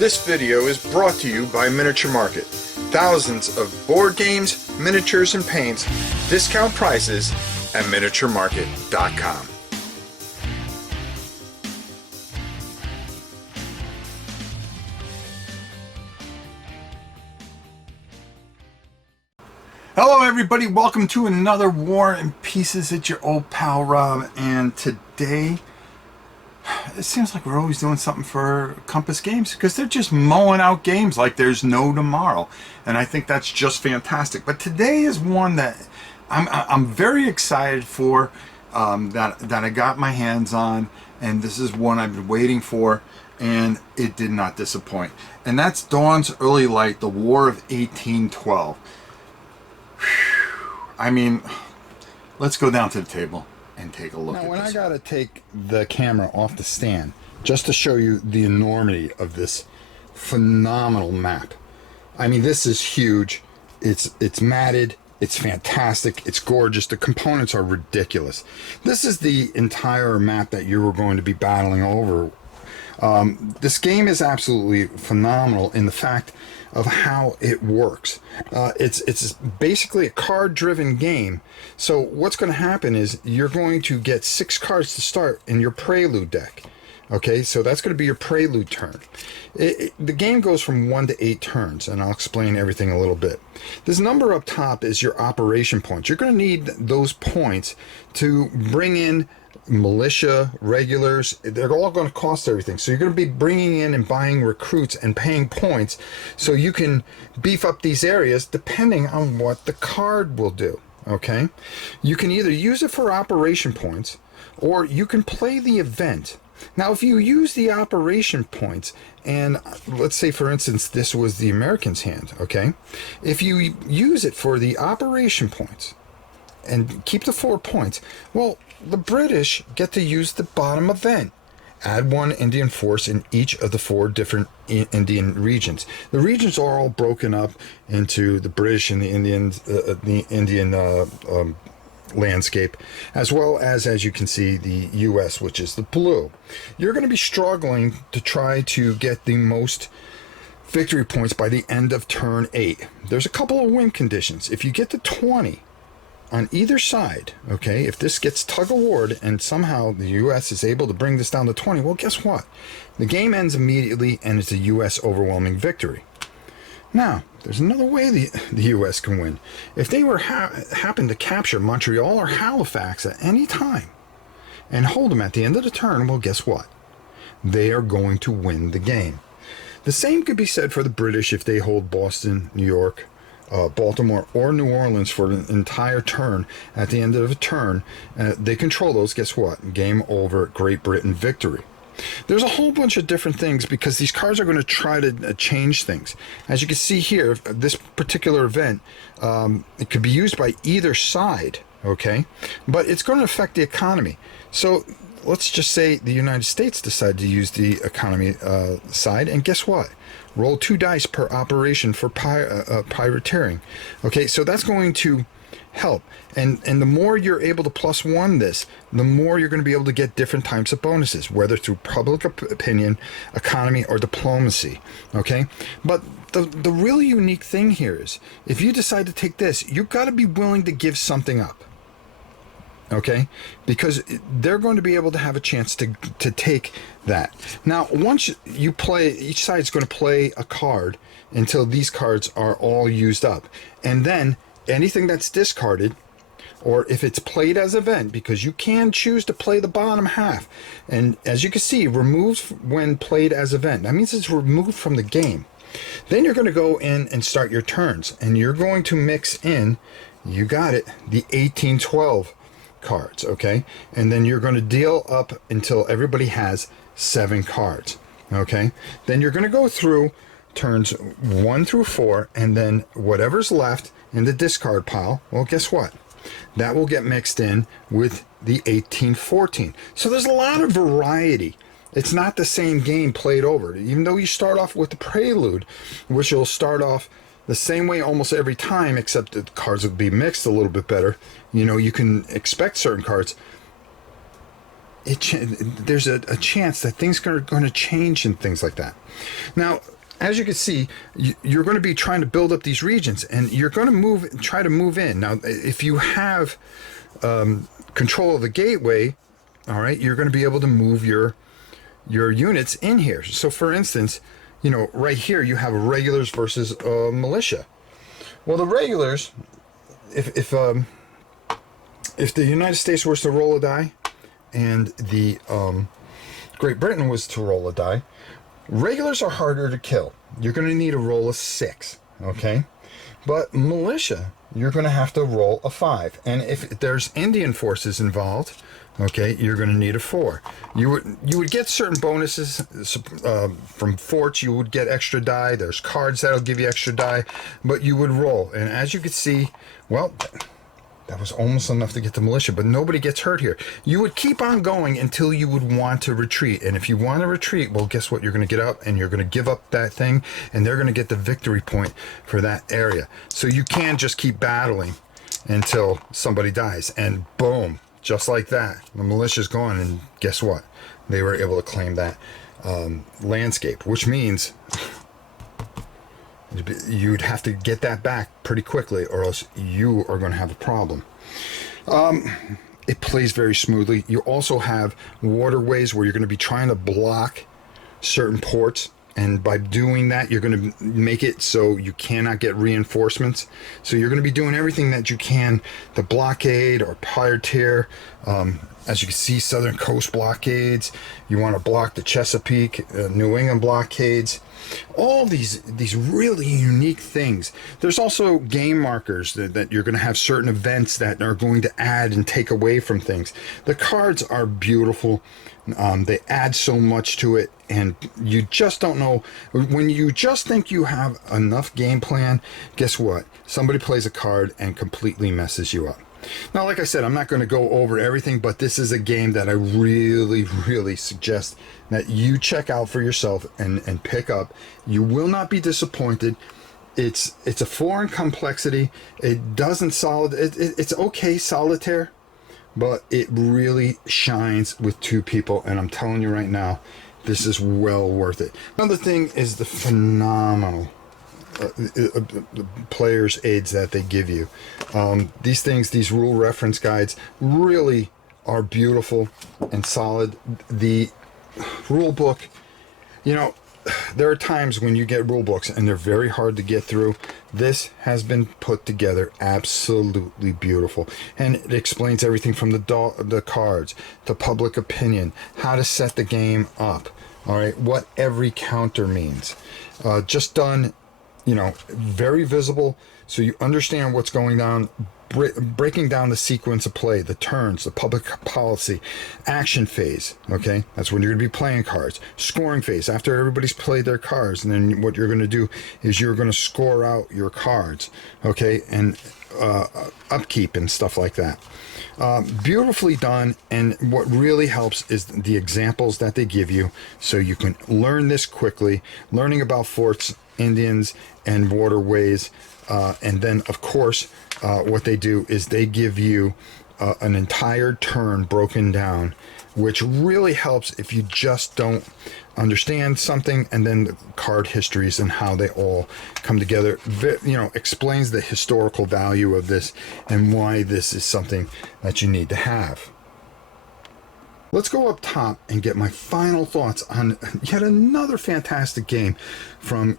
This video is brought to you by Miniature Market. Thousands of board games, miniatures, and paints, discount prices at miniaturemarket.com. Hello everybody, welcome to another War and Pieces. It's your old pal Rob, and today it seems like we're always doing something for Compass Games because they're just mowing out games like there's no tomorrow, and I think that's just fantastic. But today is one that I'm very excited for, that I got my hands on, and this is one I've been waiting for, and it did not disappoint. And that's Dawn's Early Light, The War of 1812. I mean, let's go down to the table and take a look at this. Now, when I gotta take the camera off the stand just to show you the enormity of this phenomenal map. I mean, this is huge. It's matted. It's fantastic. It's gorgeous. The components are ridiculous. This is the entire map that you were going to be battling over. This game is absolutely phenomenal in the fact of how it works. It's basically a card-driven game. So what's going to happen is you're going to get 6 cards to start in your prelude deck. Okay, so that's going to be your prelude turn. The game goes from 1 to 8 turns, and I'll explain everything a little bit. This number up top is your operation points. You're going to need those points to bring in militia, regulars. They're all going to cost everything. So you're going to be bringing in and buying recruits and paying points so you can beef up these areas depending on what the card will do. Okay, you can either use it for operation points or you can play the event. Now, if you use the operation points, and let's say, for instance, this was the Americans' hand, okay? If you use it for the operation points and keep the 4 points, well, the British get to use the bottom event. Add 1 Indian force in each of the 4 different Indian regions. The regions are all broken up into the British and the Indian landscape, as well as you can see, the U.S., which is the blue. You're going to be struggling to try to get the most victory points by the end of turn 8. There's a couple of win conditions. If you get to 20 on either side, okay, if this gets tug of war and somehow the U.S. is able to bring this down to 20, well, guess what? The game ends immediately and it's a U.S. overwhelming victory. Now, there's another way the U.S. can win. If they were happen to capture Montreal or Halifax at any time and hold them at the end of the turn, well, guess what? They are going to win the game. The same could be said for the British if they hold Boston, New York, Baltimore, or New Orleans for an entire turn. At the end of a turn, they control those. Guess what? Game over. Great Britain victory. There's a whole bunch of different things because these cards are going to try to change things. As you can see here, this particular event, it could be used by either side, okay? But it's going to affect the economy. So let's just say the United States decided to use the economy side, and guess what? Roll 2 dice per operation for pirateering. Okay, so that's going to help. And the more you're able to +1 this, the more you're going to be able to get different types of bonuses, whether through public opinion, economy, or diplomacy. Okay? But the really unique thing here is, if you decide to take this, you've got to be willing to give something up. Okay, because they're going to be able to have a chance to take that. Now, once you play, each side is going to play a card until these cards are all used up. And then anything that's discarded, or if it's played as event, because you can choose to play the bottom half. And as you can see, removed when played as event. That means it's removed from the game. Then you're going to go in and start your turns. And you're going to mix in, you got it, the 1812 cards, okay? And then you're going to deal up until everybody has 7 cards, okay? Then you're going to go through turns 1 through 4, and then whatever's left in the discard pile, well, guess what? That will get mixed in with the 1814. So there's a lot of variety. It's not the same game played over. Even though you start off with the prelude, which will start off the same way almost every time, except the cards will be mixed a little bit better. You know, you can expect certain cards. there's a chance that things are going to change and things like that. Now, as you can see, you're going to be trying to build up these regions, and you're going to try to move in. Now, if you have control of the gateway, all right, you're going to be able to move your units in here. So, for instance, right here you have regulars versus militia. Well, the regulars, if the United States was to roll a die, and the Great Britain was to roll a die, regulars are harder to kill. You're going to need a roll of 6, okay? But militia, you're going to have to roll a 5. And if there's Indian forces involved, okay, you're going to need a 4. You would get certain bonuses from forts. You would get extra die. There's cards that'll give you extra die, but you would roll. And as you can see, well, that was almost enough to get the militia, but nobody gets hurt here. You would keep on going until you would want to retreat. And if you want to retreat, well, guess what? You're going to get up and you're going to give up that thing, and they're going to get the victory point for that area. So you can just keep battling until somebody dies. And boom, just like that, the militia's gone. And guess what? They were able to claim that landscape, which means you'd have to get that back pretty quickly, or else you are going to have a problem. It plays very smoothly. You also have waterways where you're going to be trying to block certain ports, and by doing that, you're going to make it so you cannot get reinforcements. So you're going to be doing everything that you can to blockade or privateer. As you can see, Southern Coast blockades. You want to block the Chesapeake, New England blockades. All these really unique things. There's also game markers that you're going to have certain events that are going to add and take away from things. The cards are beautiful. They add so much to it, and you just don't know. When you just think you have enough game plan, guess what? Somebody plays a card and completely messes you up. Now, like I said, I'm not going to go over everything, but this is a game that I really, really suggest that you check out for yourself and pick up. You will not be disappointed. It's a 4 in complexity. It doesn't it's okay solitaire, but it really shines with 2 people, and I'm telling you right now, this is well worth it. Another thing is the phenomenal players aids that they give you. These rule reference guides really are beautiful and solid. The rule book, there are times when you get rule books and they're very hard to get through. This has been put together absolutely beautiful, and it explains everything from the cards to public opinion, how to set the game up, all right, what every counter means. Just done, very visible, so you understand what's going on, breaking down the sequence of play, the turns, the public policy, action phase, okay? That's when you're going to be playing cards. Scoring phase, after everybody's played their cards, and then what you're going to do is you're going to score out your cards, okay? And upkeep and stuff like that. Beautifully done, and what really helps is the examples that they give you, so you can learn this quickly, learning about forts, Indians, and waterways, and then of course what they do is they give you an entire turn broken down, which really helps if you just don't understand something, and then the card histories and how they all come together, explains the historical value of this and why this is something that you need to have. Let's go up top and get my final thoughts on yet another fantastic game from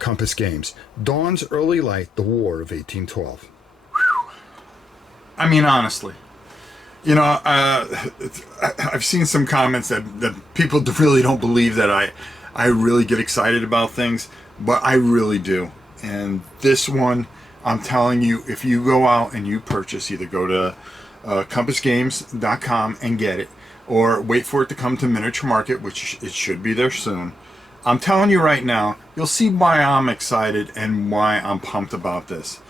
Compass Games, Dawn's Early Light, The War of 1812. I mean, honestly, I've seen some comments that people really don't believe that I really get excited about things, but I really do. And this one, I'm telling you, if you go out and you purchase, either go to compassgames.com and get it, or wait for it to come to Miniature Market, which it should be there soon. I'm telling you right now, you'll see why I'm excited and why I'm pumped about this.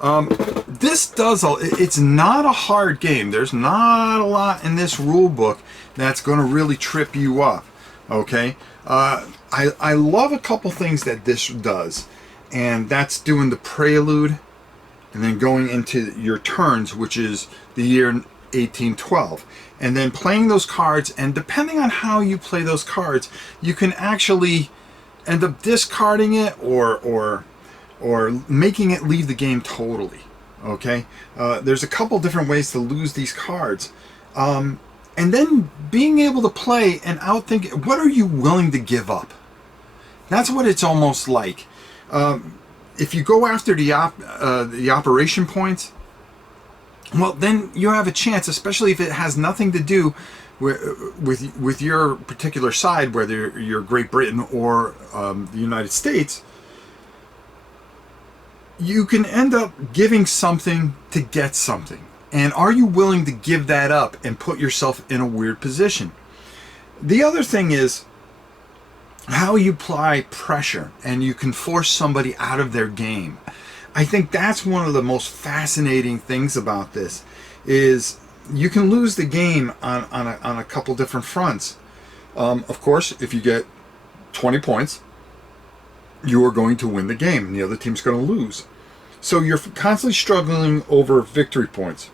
It's not a hard game. There's not a lot in this rule book that's going to really trip you up, okay? I love a couple things that this does, and that's doing the prelude and then going into your turns, which is the year 1812. and then playing those cards, and depending on how you play those cards, you can actually end up discarding it or making it leave the game totally. Okay, there's a couple different ways to lose these cards, and then being able to play and outthink, what are you willing to give up? That's what it's almost like. If you go after the operation points, well, then you have a chance, especially if it has nothing to do with your particular side, whether you're Great Britain or the United States. You can end up giving something to get something. And are you willing to give that up and put yourself in a weird position? The other thing is how you apply pressure, and you can force somebody out of their game. I think that's one of the most fascinating things about this, is you can lose the game on a couple different fronts. Of course, if you get 20 points, you are going to win the game and the other team's going to lose. So you're constantly struggling over victory points.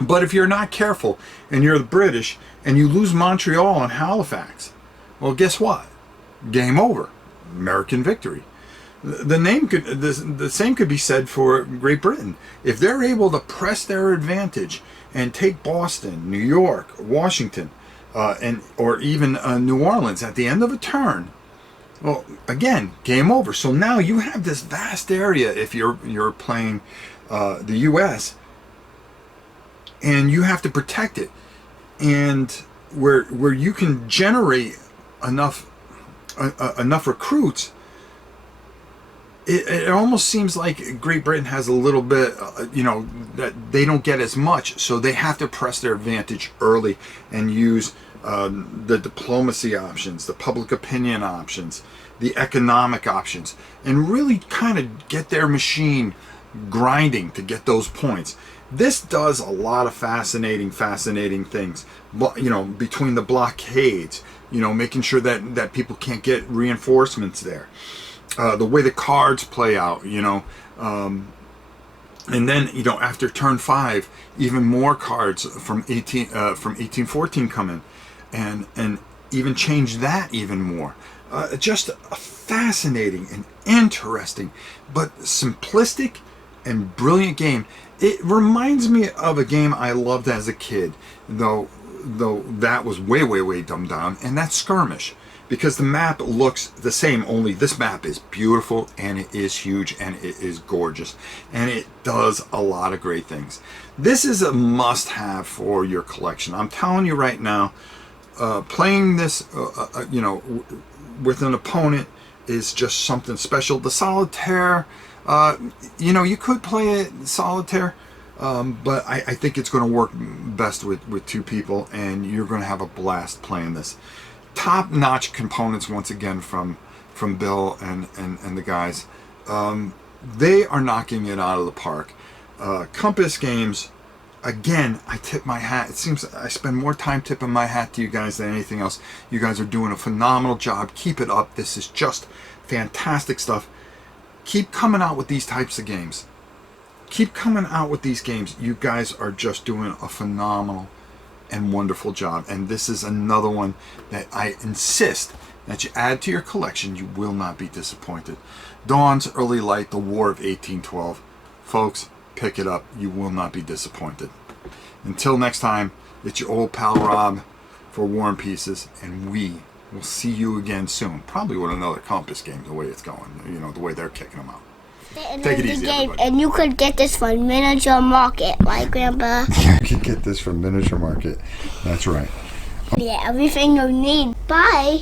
But if you're not careful and you're the British and you lose Montreal and Halifax, well, guess what? Game over. American victory. The same could be said for Great Britain. If they're able to press their advantage and take Boston, New York, Washington, or even New Orleans at the end of a turn, well, again, game over. So now you have this vast area if you're playing the U.S., and you have to protect it, and where you can generate enough recruits. It almost seems like Great Britain has a little bit, that they don't get as much, so they have to press their advantage early and use the diplomacy options, the public opinion options, the economic options, and really kind of get their machine grinding to get those points. This does a lot of fascinating things, between the blockades, making sure that people can't get reinforcements there. The way the cards play out, and then after turn 5, even more cards from 1814 come in, and even change that even more. Just a fascinating and interesting, but simplistic and brilliant game. It reminds me of a game I loved as a kid, though that was way dumbed down, and that's Skirmish. Because the map looks the same, only this map is beautiful, and it is huge, and it is gorgeous, and it does a lot of great things. This is a must-have for your collection. I'm telling you right now, playing this, with an opponent is just something special. The Solitaire, you could play it Solitaire, but I think it's going to work best with 2 people, and you're going to have a blast playing this. Top-notch components once again from Bill and the guys. They are knocking it out of the park. Compass Games, again, I tip my hat. It seems I spend more time tipping my hat to you guys than anything else. You guys are doing a phenomenal job. Keep it up. This is just fantastic stuff. Keep coming out with these types of games. Keep coming out with these games. You guys are just doing a phenomenal and wonderful job, and this is another one that I insist that you add to your collection. You will not be disappointed. Dawn's Early Light, The War of 1812. Folks, pick it up. You will not be disappointed. Until next time, it's your old pal Rob for War and Pieces, and we will see you again soon, probably with another Compass game, the way it's going, the way they're kicking them out. Take it easy, everybody. And you could get this from Miniature Market, right, Grandpa? You can get this from Miniature Market. That's right. Yeah, everything you need. Bye.